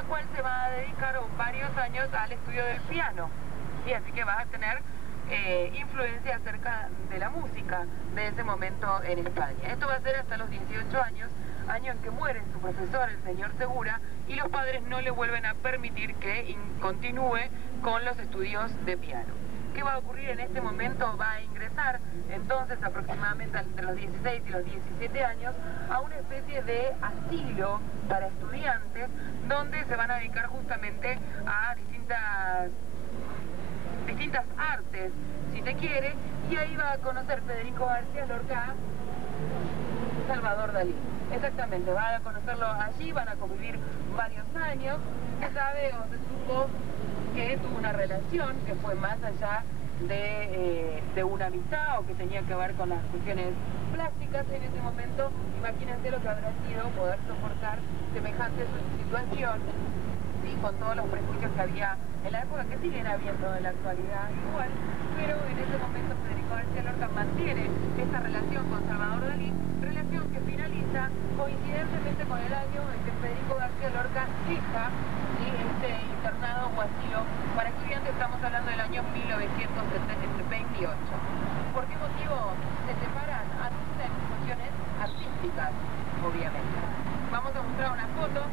la cual se va a dedicar varios años al estudio del piano. Y así que vas a tener influencia acerca de la música de ese momento en España. Esto va a ser hasta los 18 años, año en que muere su profesor, el señor Segura, y los padres no le vuelven a permitir que continúe con los estudios de piano. ¿Qué va a ocurrir en este momento? Va a ingresar entonces aproximadamente entre los 16 y los 17 años a una especie de asilo para estudiantes donde se van a dedicar justamente a distintas artes, si se quiere, y ahí va a conocer Federico García Lorca a Salvador Dalí. Exactamente, va a conocerlo allí, van a convivir varios años. Se sabe o se supo que tuvo una relación que fue más allá de una amistad o que tenía que ver con las cuestiones plásticas en ese momento. Imagínense lo que habrá sido poder soportar semejante situación, ¿sí? Con todos los prejuicios que había en la época, que siguen habiendo en la actualidad igual, pero en ese momento Federico García Lorca mantiene esta relación con Salvador Dalí, relación que finaliza coincidentemente con el año en que Federico García Lorca deja este internado o asilo para estudiantes. Estamos hablando del año 1928. ¿Por qué motivo se separan? Aducen cuestiones artísticas, obviamente. Vamos a mostrar una foto.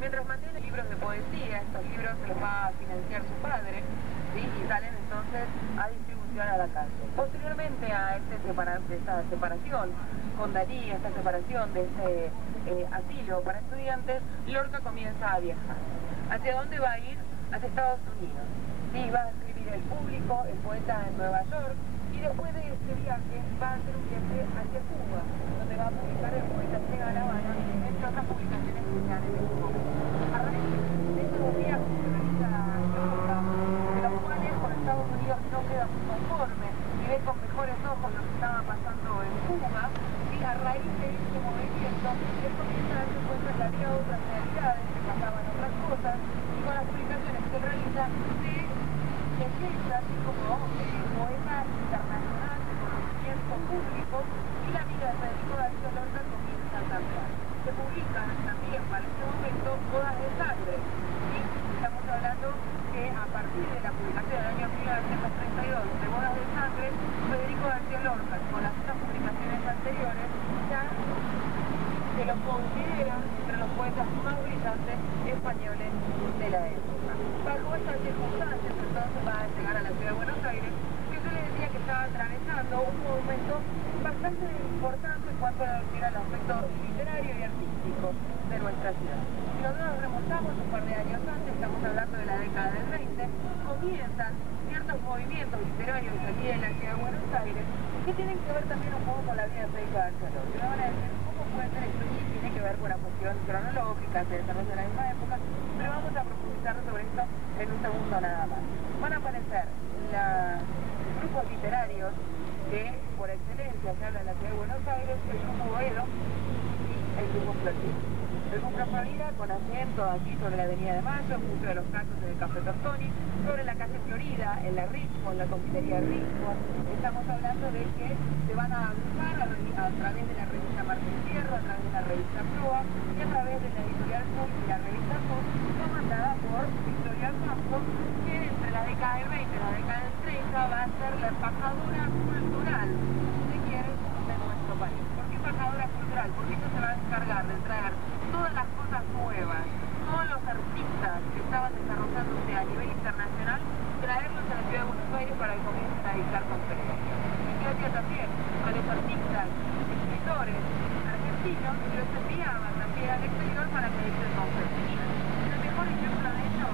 Mientras mantiene libros de poesía, estos libros se los va a financiar su padre, ¿sí? Y salen entonces a distribución a la calle. Posteriormente a esta separación con Dalí, esta separación de este asilo para estudiantes, Lorca comienza a viajar. ¿Hacia dónde va a ir? Hacia Estados Unidos. Sí, va a escribir El Público, el poeta en Nueva York, y después de este viaje va a hacer un viaje hacia Cuba, donde va a publicar El Poeta llega a La Habana, entre otras publicaciones que se han hecho. A raíz de estos viajes que realiza Lorca, de los cuales con Estados Unidos no queda muy conforme y ve con mejores ojos lo que estaba pasando en Cuba, y a raíz de este movimiento él comienza a darse cuenta que había otras realidades, que pasaban otras cosas, y con las publicaciones que realiza de leyendas y como poeta internacional de conocimiento público, y la vida de Federico García Lorca comienza a cambiar. Se publican también para este momento Bodas de Sangre, y estamos hablando que a partir de la publicación del año 1932 de Bodas de Sangre, Federico García Lorca, con las otras publicaciones anteriores, ya se lo considera entre los poetas más brillantes españoles de la época. Bajo estas circunstancias, entonces va a llegar a la ciudad de Buenos Aires, que yo le decía que estaba atravesando un momento bastante importante en cuanto a al aspecto literario y artístico de nuestra ciudad. Si nosotros nos remontamos un par de años antes, estamos hablando de la década del 20, comienzan ciertos movimientos literarios aquí en la ciudad de Buenos Aires que tienen que ver también un poco con la vida de Federico García Lorca. Y me van a decir, ¿cómo puede ser esto? Y tiene que ver con la cuestión cronológica, se desarrolla en la misma época, pero vamos a profundizar sobre esto en un segundo nada más. Van a aparecer grupos literarios que por excelencia se habla en la ciudad de Buenos Aires, el grupo Boedo y el grupo Florida. El grupo Florida con asiento aquí sobre la Avenida de Mayo, junto de los casos en el Café Tortoni, sobre la calle Florida, en la Richmond, la confitería Richmond. Estamos hablando de que se van a agrupar a través de la revista Martín Fierro, a través de la revista Proa y a través de la editorial Sur y la revista Sur, comandada por Victoria Campo, que entre la década del 20 y la década del 30 va a ser la embajadora cultural, si quieren, de nuestro país. ¿Por qué embajadora cultural? Porque ella se va a encargar de traer todas las cosas nuevas, todos los artistas que estaban desarrollándose a nivel internacional, traerlos a la ciudad de Buenos Aires para que comiencen a dictar conferencias. Y que hacía también a los artistas, escritores argentinos, que los enviaban también al exterior para que dicten conferencias. El mejor ejemplo de ello,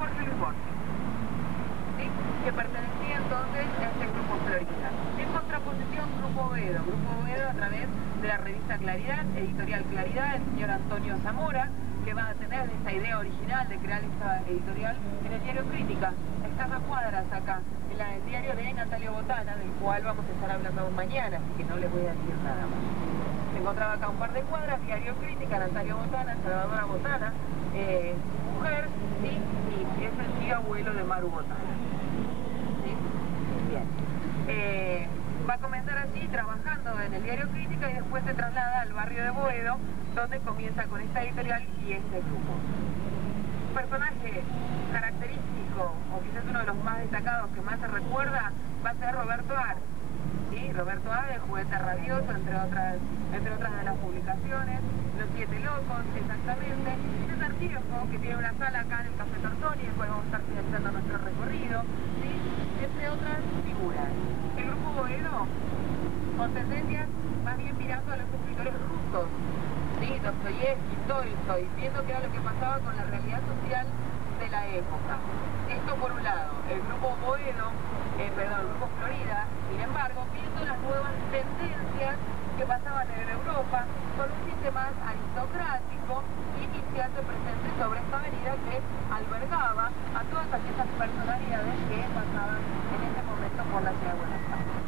Jorge Luis Borges, ¿sí? Que pertenecía entonces a este grupo Florida. En contraposición, Grupo Boedo a través de la revista Claridad, editorial Claridad, el señor Antonio Zamora, que va a tener esta idea original de crear esta editorial en el diario Crítica, escasas cuadras acá, en el diario de Natalio Botana, del cual vamos a estar hablando mañana, así que no les voy a decir nada más. Se encontraba acá un par de cuadras, diario Crítica, Natalio Botana, Salvadora Botana, mujer, ¿sí? Y es el tío abuelo de Maru Botana. ¿Sí? Bien. Va a comenzar allí trabajando en el diario Crítica y después se traslada al barrio de Boedo, donde comienza con esta editorial y este grupo. Un personaje característico, o quizás uno de los más destacados que más se recuerda, va a ser Roberto Ar. ¿Sí? Roberto Ar, el juguete rabioso, entre otras de las publicaciones, Los Siete Locos, exactamente. César Tiempo, que tiene una sala acá en el Café Tortoni, después vamos a estar finalizando nuestro recorrido, ¿sí? Entre otras figuras. El grupo Boedo, con tendencias más bien mirando a los escritores rusos, ¿sí? Dostoyevsky, Tolstoy, viendo qué era lo que pasaba con la realidad social de la época. Esto por un lado. El grupo Boedo, el grupo Florida, sin embargo, viendo las nuevas tendencias que pasaban en Europa, con un tinte más aristocrático, y se hace presente sobre esta avenida que albergaba a todas aquellas personalidades que pasaban en ese momento por la ciudad de Buenos Aires.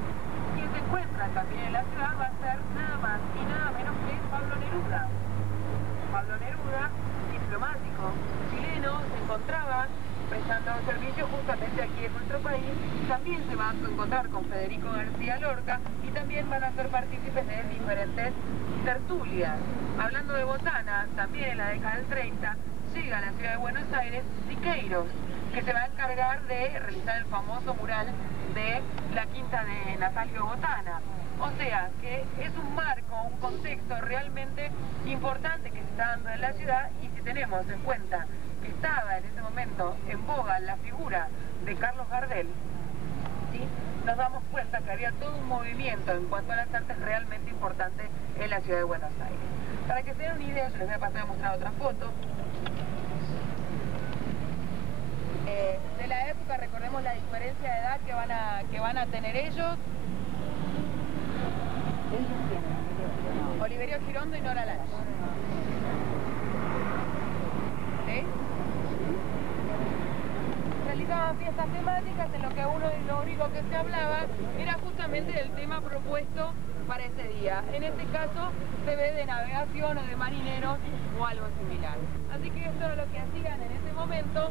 Quien se encuentra también en la ciudad va a ser nada más y nada menos que Pablo Neruda. Pablo Neruda, diplomático chileno, se encontraba prestando servicio justamente aquí en nuestro país. También se va a encontrar con Federico García Lorca y también van a ser partícipes de diferentes tertulias. Hablando de Botana, también en la década del 30 llega a la ciudad de Buenos Aires Siqueiros, que se va a encargar de realizar el famoso mural de la quinta de Natalio Botana. O sea, que es un marco, un contexto realmente importante que se está dando en la ciudad, y si tenemos en cuenta que estaba en ese momento en boga la figura de Carlos Gardel, ¿sí? Nos damos cuenta que había todo un movimiento en cuanto a las artes realmente importante en la ciudad de Buenos Aires. Para que se den una idea, yo les voy a pasar a mostrar otra foto. De la época, recordemos la diferencia de edad que van a tener ellos. Oliverio Girondo y Nora Lange. ¿Sí? Realizaban fiestas temáticas en lo que lo único que se hablaba era justamente del tema propuesto para ese día. En este caso se ve de navegación o de marineros o algo similar. Así que esto es lo que hacían en ese momento.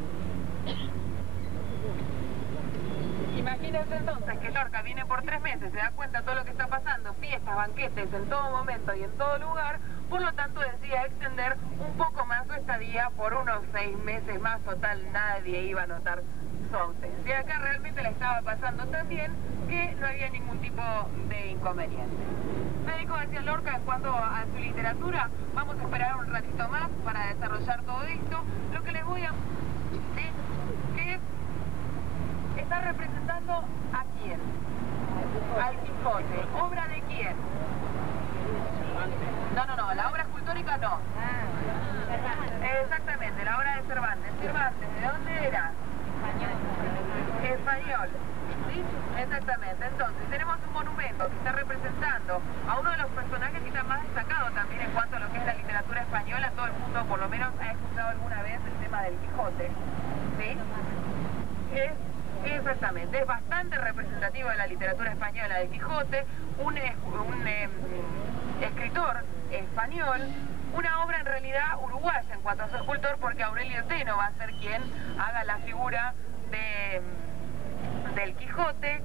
Imagínense entonces que Lorca viene por 3 meses, se da cuenta de todo lo que está pasando, fiestas, banquetes en todo momento y en todo lugar, por lo tanto decía extender un poco más su estadía por unos 6 meses más, total nadie iba a notar su ausencia. Acá realmente le estaba pasando tan bien que no había ningún tipo de inconveniente. Federico García Lorca, en cuanto a su literatura, vamos a esperar un ratito más para desarrollar todo esto. Lo que les voy a... ¿sí? Que está representando a quién, al Quijote. ¿Obra de quién? No, la obra escultórica no. Exactamente, la obra de Cervantes. Cervantes, ¿de dónde era? Español. ¿Sí? Exactamente. Entonces, tenemos un monumento que está representando a uno de los personajes que está más destacado también en cuanto a lo que es la literatura española. Todo el mundo, por lo menos, ha escuchado alguna vez el tema del Quijote. ¿Sí? Exactamente, es bastante representativo de la literatura española del Quijote, un escritor español, una obra en realidad uruguaya en cuanto a su escultor, porque Aurelio Teno va a ser quien haga la figura del Quijote,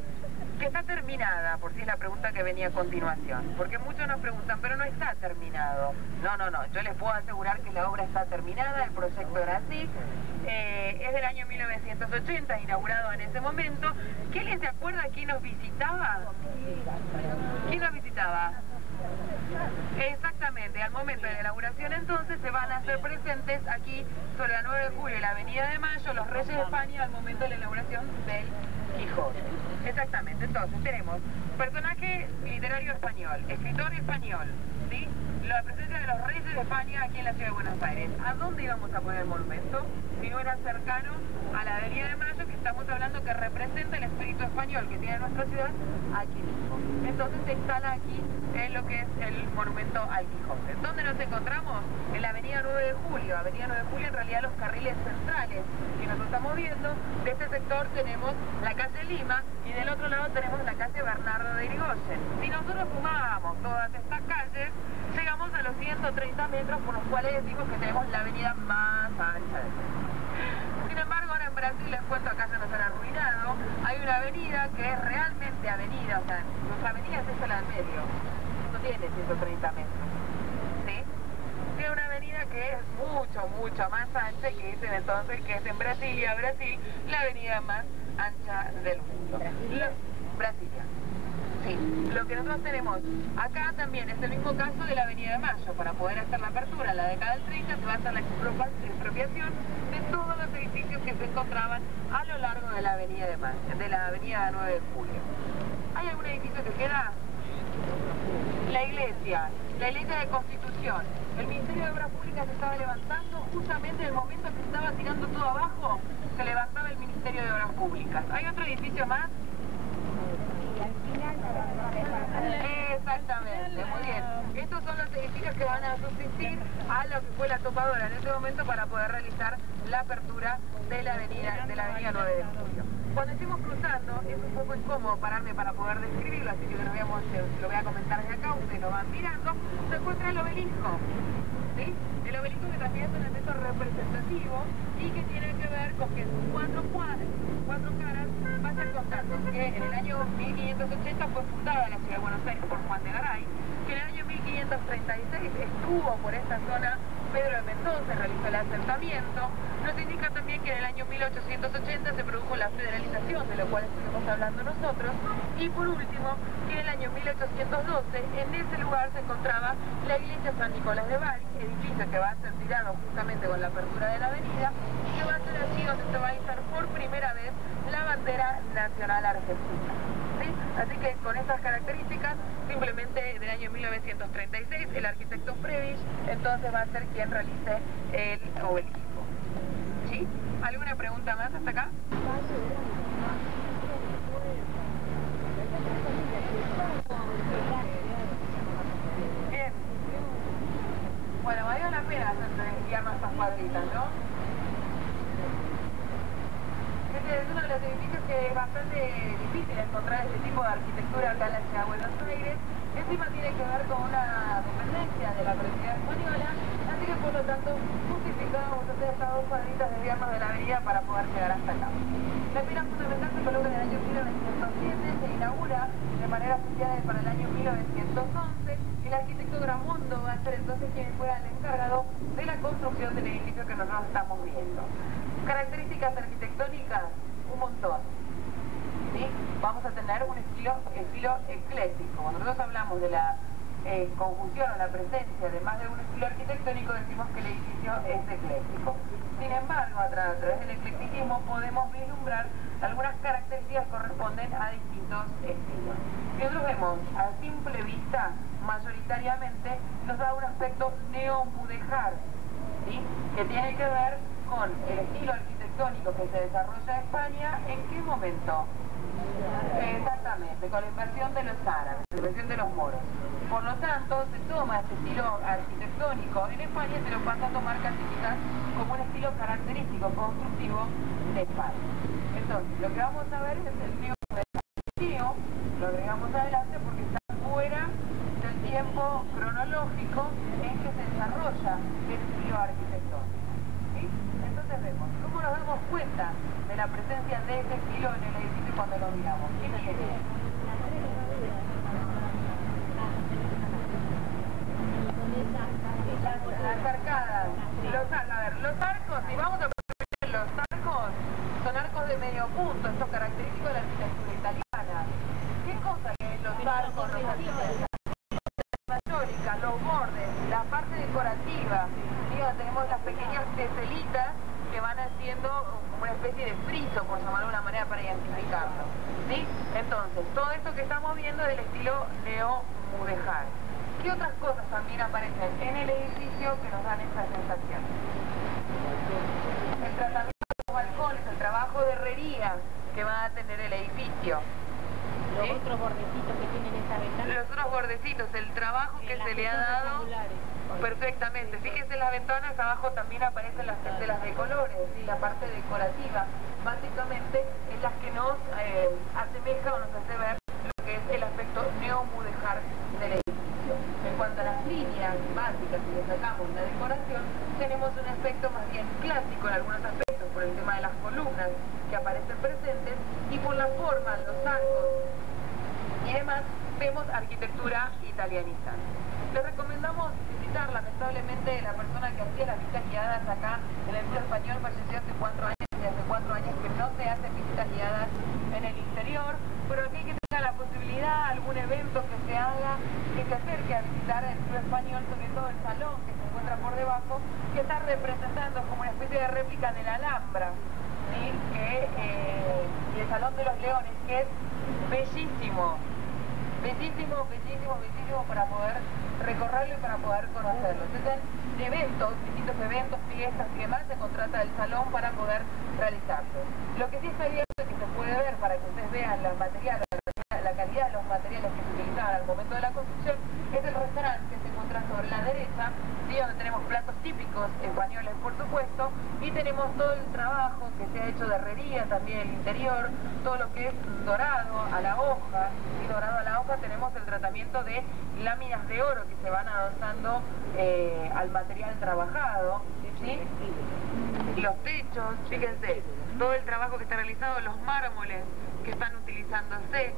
que está terminada, por si es la pregunta que venía a continuación, porque muchos nos preguntan, pero no está terminado. No, yo les puedo asegurar que la obra está terminada, el proyecto era así, es del año 1980, inaugurado en ese momento. ¿Quién se acuerda quién nos visitaba? ¿Quién nos visitaba? Exactamente, al momento de la inauguración entonces se van a hacer presentes aquí sobre la 9 de julio y la Avenida de Mayo los Reyes de España al momento de la inauguración del Quijote. Exactamente, entonces tenemos personaje literario español, escritor español, ¿sí? la presencia de los reyes de España aquí en la ciudad de Buenos Aires. ¿A dónde íbamos a poner el monumento? Si no era cercano a la Avenida de Mayo, que estamos hablando que representa el espíritu español que tiene nuestra ciudad, aquí mismo. Entonces se instala aquí en lo que es el monumento al Quijote. ¿Dónde nos encontramos? En la Avenida 9 de Julio. Avenida 9 de Julio, en realidad los carriles centrales que nosotros estamos viendo. De este sector tenemos la calle Lima y del otro lado tenemos la calle Bernardo de Irigoyen. Si nosotros sumábamos todas estas calles, llegamos a los 130 metros, por los cuales decimos que tenemos la avenida más ancha del mundo. Sin embargo, ahora en Brasil, les cuento, acá se nos han arruinado, hay una avenida que es realmente avenida, o sea, nuestra avenida es esta la del medio, no tiene 130 metros, ¿sí? Tiene una avenida que es mucho más ancha y que dicen entonces que es en Brasilia, Brasil, la avenida más ancha del mundo. Brasilia. Sí, lo que nosotros tenemos acá también es el mismo caso de la Avenida de Mayo. Para poder hacer la apertura en la década del 30 se va a hacer la expropiación de todos los edificios que se encontraban a lo largo de la Avenida de Mayo, de la Avenida 9 de Julio. ¿Hay algún edificio que queda? La iglesia de Constitución. El Ministerio de Obras Públicas se estaba levantando justamente en el momento que se estaba tirando todo abajo, se levantaba el Ministerio de Obras Públicas. ¿Hay otro edificio más? Exactamente, muy bien. Estos son los edificios que van a subsistir a lo que fue la topadora en este momento para poder realizar la apertura de la avenida 9 de Julio. Cuando estemos cruzando, es un poco incómodo pararme para poder describirlo, así que lo voy a comentar de acá, ustedes lo van mirando. Se encuentra el obelisco, ¿sí? El obelisco que también es un elemento representativo y que tiene que ver con que sus cuatro caras va a estar contando que en el año 1580 fue fundada la ciudad de Buenos Aires por Juan de Garay, que en el año 1536 estuvo por esta zona Pedro de Mendoza, realizó el asentamiento. Nos indica también que en el año 1880 se produjo la federalización, de lo cual estuvimos hablando nosotros, y por último, que en el año 1812 en ese lugar se encontraba la iglesia San Nicolás de Bari, edificio que va a ser tirado justamente con la apertura de la avenida, y que va a ser allí donde se va a izar por primera vez la bandera nacional argentina. ¿Sí? Así que con estas características, simplemente del año 1936, el arquitecto Prebisch entonces va a ser quien realice el obelisco. ¿Sí? ¿Alguna pregunta más hasta acá? Bien. Bueno, valió la pena guiarnos estas cuadritas, ¿no? Este es uno de los edificios que es bastante difícil encontrar este tipo de arquitectura acá en la ciudad de Buenos Aires. Encima tiene que ver con una dependencia de la Presidencia española, así que por lo tanto justificábamos hacer estas dos cuadritas desviarnos de la avenida para poder llegar hasta acá. La pila fundamental se coloca en el año 1907, se inaugura de manera oficial para el año 1911. El arquitecto Gramondo va a ser entonces quien fuera el encargado de la construcción del edificio que nosotros estamos viendo. Características arquitectónicas, un montón. ¿Sí? Vamos a tener un estilo ecléctico. Cuando nosotros hablamos de la conjunción o la presencia de más de un estilo arquitectónico, decimos que el edificio es ecléctico. Sin embargo, a través del eclecticismo podemos vislumbrar algunas características que corresponden a distintos estilos. Si nosotros vemos a simple vista, mayoritariamente nos da un aspecto neomudéjar, ¿sí? Que tiene que ver con el estilo arquitectónico que se desarrolla en España. ¿En qué momento? Exactamente, con la invasión de los árabes, la invasión de los moros. Por lo tanto, se toma este estilo arquitectónico en España y se lo pasa a tomar casi quizás como un estilo característico, constructivo de España. Entonces, lo que vamos a ver es el neo, lo agregamos adelante porque está fuera del tiempo cronológico en que se desarrolla el estilo arquitectónico. ¿Sí? Entonces vemos, ¿cómo nos damos cuenta de la presencia de este estilo en el edificio cuando lo miramos? ¿Qué tiene? Las arcadas, los arcos, si vamos a ver los arcos, son arcos de medio punto, esto es característico de la arquitectura italiana. ¿Qué cosa que los arcos, los arcos, mayóricas, los bordes, la parte decorativa? Mira, tenemos las pequeñas teselitas que van haciendo como una especie de friso, por llamarlo de una manera para identificarlo. ¿Sí? Entonces, todo esto que estamos viendo es del estilo neomudéjar. ¿Qué otras cosas también aparecen en el edificio que nos dan esta sensación? El tratamiento de los balcones, el trabajo de herrería que va a tener el edificio. Los otros bordecitos que tienen esa ventana. Los otros bordecitos, el trabajo que se le ha dado perfectamente. Fíjense las ventanas, abajo también aparecen las teselas de colores y la parte decorativa. Básicamente es las que nos asemeja o nos hace ver lo que es el aspecto neomudéjar del edificio. En cuanto a las líneas básicas, si le sacamos la decoración, tenemos un aspecto más bien clásico en algunos aspectos, por el tema de las columnas que aparecen presentes y por la forma, los arcos y demás, vemos arquitectura italianista. Les recomendamos visitar, lamentablemente la persona que hacía las visitas guiadas acá en el Club Español falleció hace 4 años y hace 4 años que no se hacen visitas guiadas en el interior, pero aquel que tenga la posibilidad, algún evento que se haga, que se acerque a visitar el Club Español, sobre todo el salón que se encuentra por debajo, que está representando como una especie de réplica de la Alhambra, ¿sí? Y el Salón de los Leones, que es bellísimo. Bellísimo, bellísimo, bellísimo para poder recorrerlo y para poder conocerlo. Entonces, eventos, distintos eventos, fiestas y demás, se contrata el salón para poder realizarlo. Lo que sí está abierto y que se puede ver para que ustedes vean los materiales, la calidad de los materiales que se utilizaban al momento de la construcción, es el restaurante que se encuentra sobre la derecha, ¿sí? Donde tenemos platos típicos españoles, por supuesto, y tenemos todo el trabajo que se ha hecho de herrería también en el interior, todo lo que es dorado a la hoja, y dorado a la hoja tenemos el tratamiento de láminas de oro que se van adosando al material trabajado, ¿sí? Los techos, fíjense, todo el trabajo que está realizado, los mármoles que están utilizándose,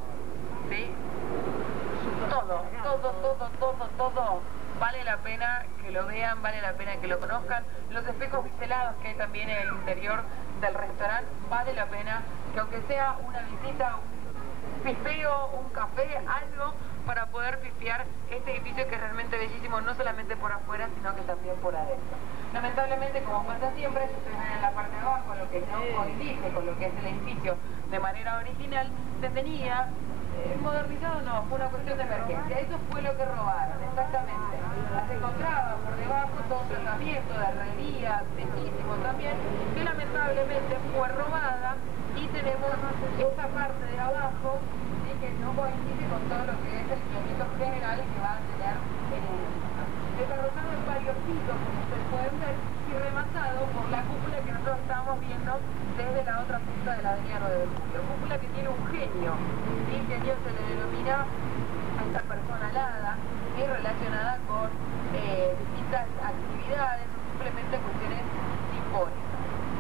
¿sí? Todo. Vale la pena que lo vean, vale la pena que lo conozcan. Los espejos biselados que hay también en el interior del restaurante, vale la pena que aunque sea una visita, un pipeo, un café, algo para poder pipear este edificio que es realmente bellísimo, no solamente por afuera, sino que también por adentro. Lamentablemente, como pasa siempre, si ustedes ven en la parte de abajo lo que no coincide con lo que es el edificio de manera original, se tenía modernizado, no, fue una cuestión de emergencia. Eso fue lo que robaron, exactamente. Se encontraba por debajo todo un tratamiento de herrería, bellísimo también, que lamentablemente fue robada y tenemos esta parte de abajo, ¿sí? Que no coincide con todo lo que es el lineamiento general que va a tener el edificio. Desarrollado en varios pisos, como ustedes pueden ver, y rematado por la cúpula que nosotros estábamos viendo desde la otra punta de la avenida 9 de Julio. Cúpula que tiene un genio, ¿sí? Genio se le denomina a esta persona alada, ¿sí? Relacionada con distintas actividades o simplemente cuestiones simbólicas.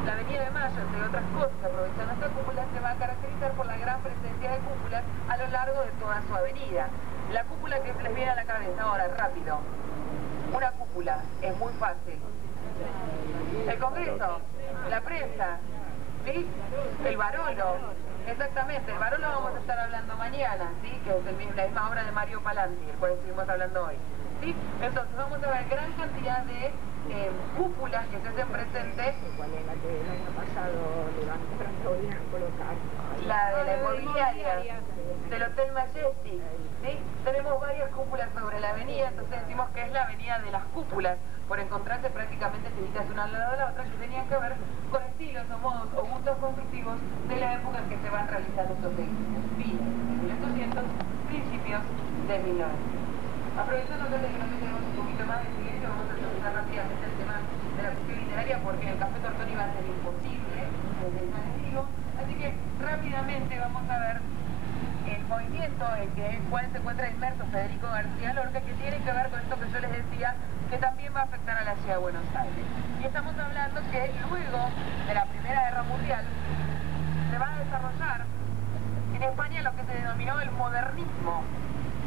La avenida de Mayo, entre otras cosas, aprovechando esta cúpula, se va a caracterizar por la gran presencia de cúpulas a lo largo de toda su avenida. La cúpula que se les viene a la cabeza ahora, rápido. Una cúpula, es muy fácil. El Congreso, la prensa, ¿sí? El Barolo, exactamente, el Barolo vamos a estar hablando mañana, ¿sí? Que es la misma obra de Mario Palanti, el cual estuvimos hablando hoy, ¿sí? Entonces vamos a ver gran cantidad de cúpulas que se hacen presentes. ¿Cuál es la que el año pasado le van a colocar? La de la inmobiliaria, del Hotel Majestic, ¿sí? Tenemos varias cúpulas sobre la avenida, entonces decimos que es la avenida de las cúpulas, por encontrarse prácticamente seguidas una al lado de la otra, que tenían que ver con estilos o modos o gustos constructivos de la época en que se van realizando estos edificios, fines de 1800, principios de 1900. Aprovechando que tenemos un poquito más de silencio, vamos a tratar rápidamente el tema de la cuestión literaria, porque el Café Tortoni va a ser imposible, desde ya les digo. Así que rápidamente vamos a ver el movimiento en el cual se encuentra inmerso Federico García Lorca, que tiene que ver con esto que yo les decía, que también va a afectar a la ciudad de Buenos Aires. Y estamos hablando que luego de la Primera Guerra Mundial se va a desarrollar en España lo que se denominó el modernismo,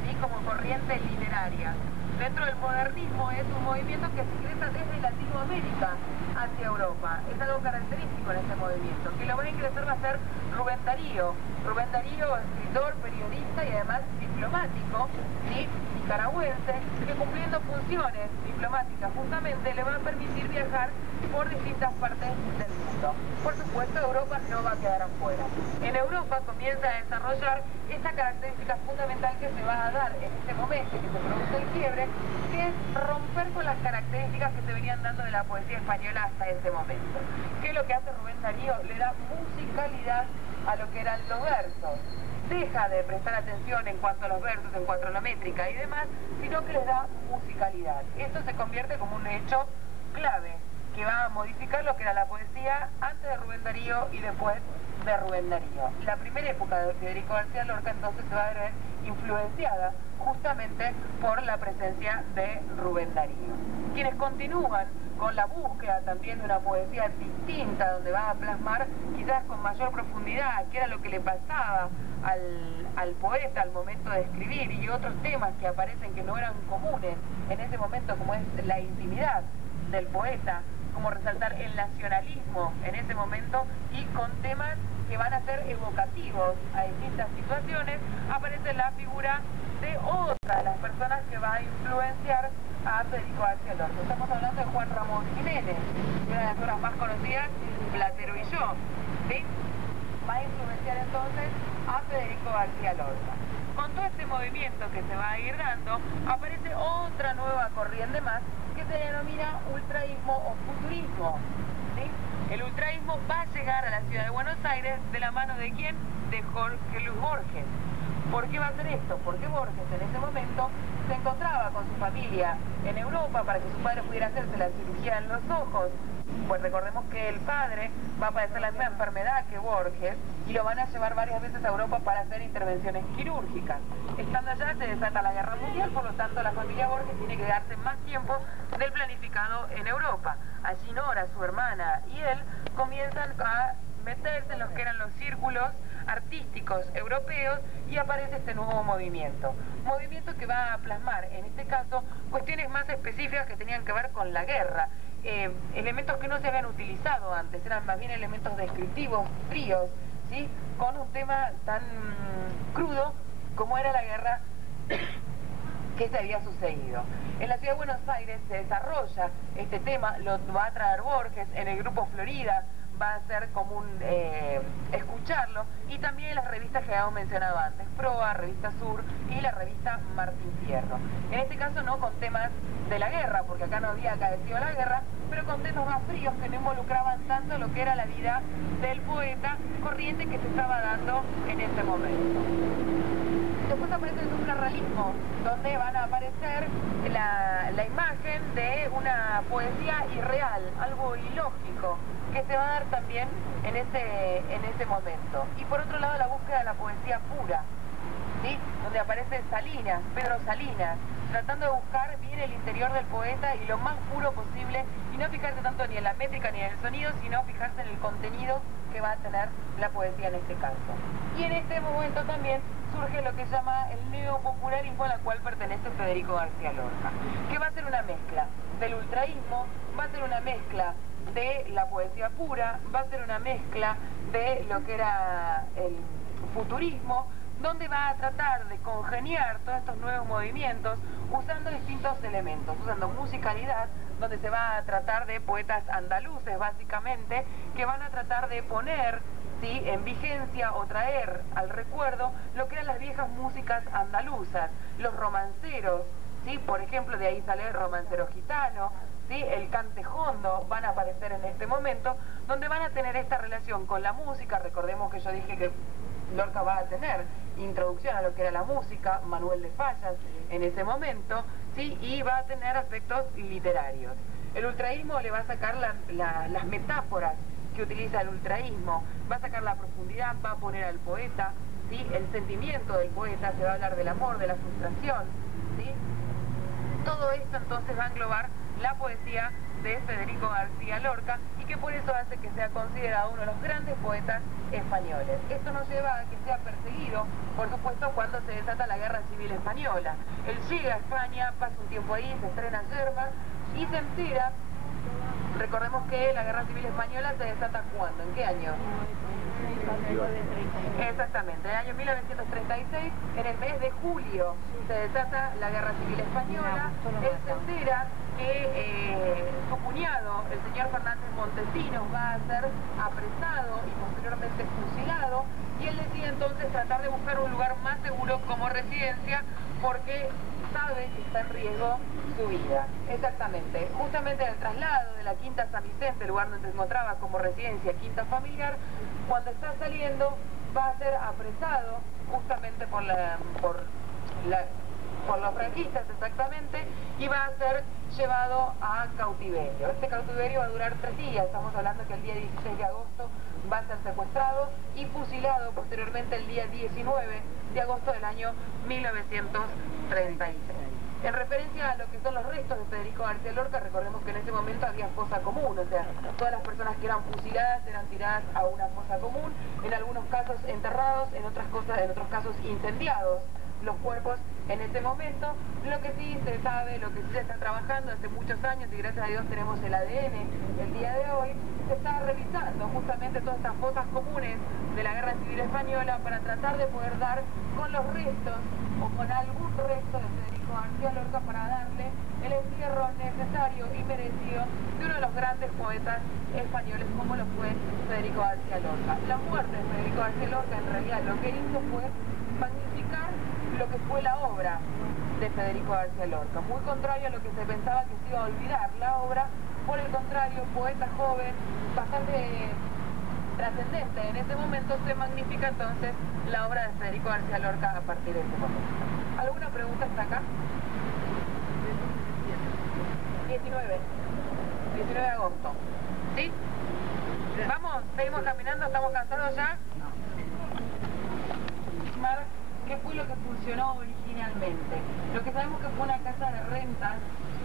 ¿sí? Como corriente literaria. Dentro del modernismo es un movimiento que se ingresa desde Latinoamérica hacia Europa. Es algo característico en este movimiento. Que lo va a ingresar va a ser Rubén Darío. Rubén Darío, escritor, periodista y además diplomático, ¿sí? Nicaragüense, que cumpliendo funciones diplomáticas justamente le va a permitir viajar por distintas partes del mundo. Por supuesto, Europa no va a quedar afuera. En Europa comienza a desarrollar esta característica fundamental que se va a dar en este momento que se produce el quiebre, que es romper con las características que se venían dando de la poesía española hasta ese momento. ¿Qué es lo que hace Rubén Darío? Le da musicalidad a lo que eran los versos. Deja de prestar atención en cuanto a los versos, en cuanto a la métrica y demás, sino que les da musicalidad. Esto se convierte como un hecho clave que va a modificar lo que era la poesía antes de Rubén Darío y después de Rubén Darío. La primera época de Federico García Lorca entonces se va a ver influenciada justamente por la presencia de Rubén Darío. Quienes continúan con la búsqueda también de una poesía distinta, donde va a plasmar quizás con mayor profundidad qué era lo que le pasaba al poeta al momento de escribir, y otros temas que aparecen que no eran comunes en ese momento, como es la intimidad del poeta, como resaltar el nacionalismo en ese momento, y con temas que van a ser evocativos a distintas situaciones, aparece la figura de otra de las personas que va a influenciar a Federico García Lorca. Estamos hablando de Juan Ramón Jiménez, una de las obras más conocidas, Platero y yo, ¿sí? Va a influenciar entonces a Federico García Lorca. Con todo este movimiento que se va a ir dando, aparece otra nueva corriente más que se denomina ultraísmo o futurismo, ¿sí? El ultraísmo va a llegar a la ciudad de Buenos Aires de la mano de ¿quién? De Jorge Luis Borges. ¿Por qué va a hacer esto? Porque Borges en ese momento se encontraba con su familia en Europa para que su padre pudiera hacerse la cirugía en los ojos. Pues recordemos que el padre va a padecer la misma enfermedad que Borges y lo van a llevar varias veces a Europa para hacer intervenciones quirúrgicas. Estando allá se desata la guerra mundial, por lo tanto la familia Borges tiene que quedarse más tiempo del planificado en Europa. Allí Nora, su hermana, y él comienzan a meterse en los que eran los círculos artísticos europeos y aparece este nuevo movimiento. Movimiento que va a plasmar, en este caso, cuestiones más específicas que tenían que ver con la guerra. Elementos que no se habían utilizado antes, eran más bien elementos descriptivos, fríos, ¿sí? Con un tema tan crudo como era la guerra que se había sucedido. En la ciudad de Buenos Aires se desarrolla este tema, lo va a traer Borges, en el grupo Florida va a ser común escucharlo, y también las revistas que habíamos mencionado antes, Proa, Revista Sur y la revista Martín Fierro. En este caso no con temas de la guerra, porque acá no había acaecido la guerra, pero con temas más fríos que no involucraban tanto lo que era la vida del poeta corriente que se estaba dando en ese momento. Después aparece el surrealismo, donde van a aparecer la imagen de una poesía irreal, algo ilógico, que se va a dar también en ese momento. Y por otro lado la búsqueda de la poesía pura, ¿sí? Donde aparece Salinas, Pedro Salinas, tratando de buscar bien el interior del poeta y lo más puro posible, y no fijarse tanto ni en la métrica ni en el sonido, sino fijarse en el contenido que va a tener la poesía en este caso. Y en este momento también surge lo que se llama el neopopularismo, a la cual pertenece Federico García Lorca, que va a ser una mezcla del ultraísmo, va a ser una mezcla de la poesía pura, va a ser una mezcla de lo que era el futurismo, donde va a tratar de congeniar todos estos nuevos movimientos usando distintos elementos, usando musicalidad, donde se va a tratar de poetas andaluces básicamente, que van a tratar de poner, ¿sí?, en vigencia o traer al recuerdo lo que eran las viejas músicas andaluzas, los romanceros, ¿sí? Por ejemplo, de ahí sale el romancero gitano, ¿sí? El cantejondo van a aparecer en este momento, donde van a tener esta relación con la música. Recordemos que yo dije que Lorca va a tener introducción a lo que era la música, Manuel de Fallas en ese momento, ¿sí? Y va a tener aspectos literarios. El ultraísmo le va a sacar las metáforas que utiliza el ultraísmo, va a sacar la profundidad, va a poner al poeta, ¿sí? El sentimiento del poeta, se va a hablar del amor, de la frustración, ¿sí? Todo esto entonces va a englobar la poesía de Federico García Lorca, y que por eso hace que sea considerado uno de los grandes poetas españoles. Esto nos lleva a que sea perseguido, por supuesto, cuando se desata la Guerra Civil Española. Él llega a España, pasa un tiempo ahí, se estrena en Yerba y se entera. Recordemos que la Guerra Civil Española se desata ¿cuándo? ¿En qué año? Exactamente, en el año 1936, en el mes de julio, se desata la Guerra Civil Española. Él se entera que su cuñado, el señor Fernández Montesinos, va a ser apresado y posteriormente fusilado, y él decide entonces tratar de buscar un lugar más seguro residencia porque sabe que está en riesgo su vida. Exactamente. Justamente en el traslado de la Quinta San Vicente, el lugar donde se encontraba como residencia quinta familiar, cuando está saliendo va a ser apresado justamente por los franquistas exactamente, y va a ser llevado a cautiverio. Este cautiverio va a durar 3 días, estamos hablando que el día 16 de agosto va a ser secuestrado y fusilado posteriormente el día 19 de agosto del año 1936. En referencia a lo que son los restos de Federico García Lorca, recordemos que en ese momento había fosa común, o sea, todas las personas que eran fusiladas eran tiradas a una fosa común, en algunos casos enterrados, en otros casos incendiados los cuerpos en ese momento. Lo que sí se sabe, lo que sí se está trabajando hace muchos años, y gracias a Dios tenemos el ADN el día de hoy, se está revisando justamente todas estas fosas comunes de la Guerra Civil Española para tratar de poder dar con los restos o con algún resto de Federico García Lorca para darle el entierro necesario y merecido de uno de los grandes poetas españoles como lo fue Federico García Lorca. La muerte de Federico García Lorca en realidad lo que hizo fue magnificar lo que fue la obra de Federico García Lorca, muy contrario a lo que se pensaba que se iba a olvidar la obra. Por el contrario, poeta joven, bastante trascendente en ese momento, se magnifica entonces la obra de Federico García Lorca a partir de ese momento. ¿Alguna pregunta hasta acá? 19 de agosto. ¿Sí? Vamos, seguimos caminando, estamos cansados ya. ¿Qué fue lo que funcionó originalmente? Lo que sabemos que fue una casa de rentas,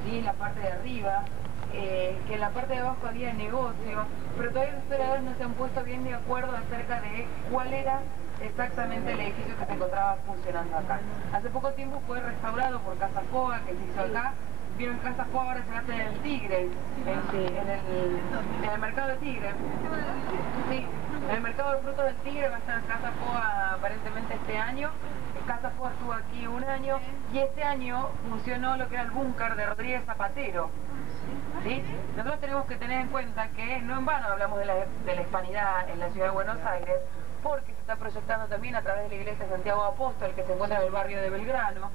¿sí? La parte de arriba, que en la parte de abajo había negocio, pero todavía los historiadores no se han puesto bien de acuerdo acerca de cuál era exactamente el edificio que se encontraba funcionando acá. Hace poco tiempo fue restaurado por Casa Foga, que se hizo acá. Vieron Casa Foga ahora se hace en el Tigre, en el mercado de Tigre. Sí, en el mercado de frutos del Tigre va a estar Casa Foga aparentemente este año. Casa Foga estuvo aquí 1 año y este año funcionó lo que era el búnker de Rodríguez Zapatero. ¿Sí? Nosotros tenemos que tener en cuenta que no en vano hablamos de la hispanidad en la ciudad de Buenos Aires, porque se está proyectando también a través de la iglesia de Santiago Apóstol, que se encuentra en el barrio de Belgrano,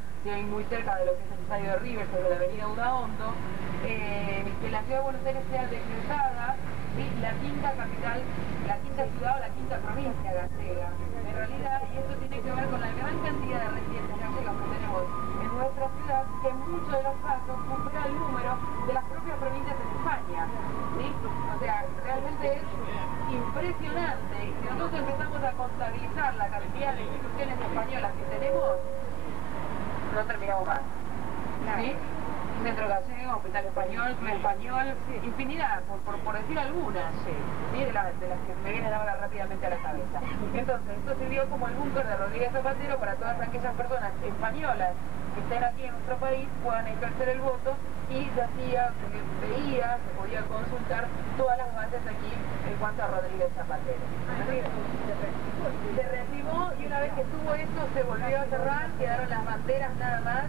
muy cerca de lo que es el estadio de River, sobre la avenida Udaondo, que la ciudad de Buenos Aires sea decretada, ¿sí?, la quinta capital, la quinta ciudad o la quinta provincia gallega. En realidad, y esto tiene que ver con la gran cantidad de residentes gallegos que tenemos en nuestra ciudad, que en muchos de los casos supera el número de las propias provincias en España. ¿Sí? O sea, realmente es impresionante. Y si nosotros empezamos a contabilizar la cantidad de instituciones españolas que tenemos, no terminamos más. ¿Sí? Centro Gallego, Hospital Español, Club Español, infinidad, por decir algunas, ¿sí? de las que me vienen ahora rápidamente a la cabeza. Entonces, esto sirvió como el búnker de Rodríguez Zapatero para todas aquellas personas españolas que estén aquí en nuestro país, puedan ejercer el voto, y se hacía, se veía, se podía consultar todas las bases aquí en cuanto a Rodríguez Zapatero. Se reactivó, y una vez que estuvo esto se volvió a cerrar, quedaron las banderas nada más,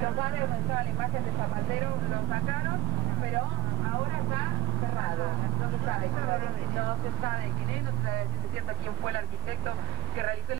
los banners donde estaba la imagen de Zapatero los sacaron, pero ahora está cerrado. No se sabe quién es, no se sabe si es cierto quién fue el arquitecto que realizó el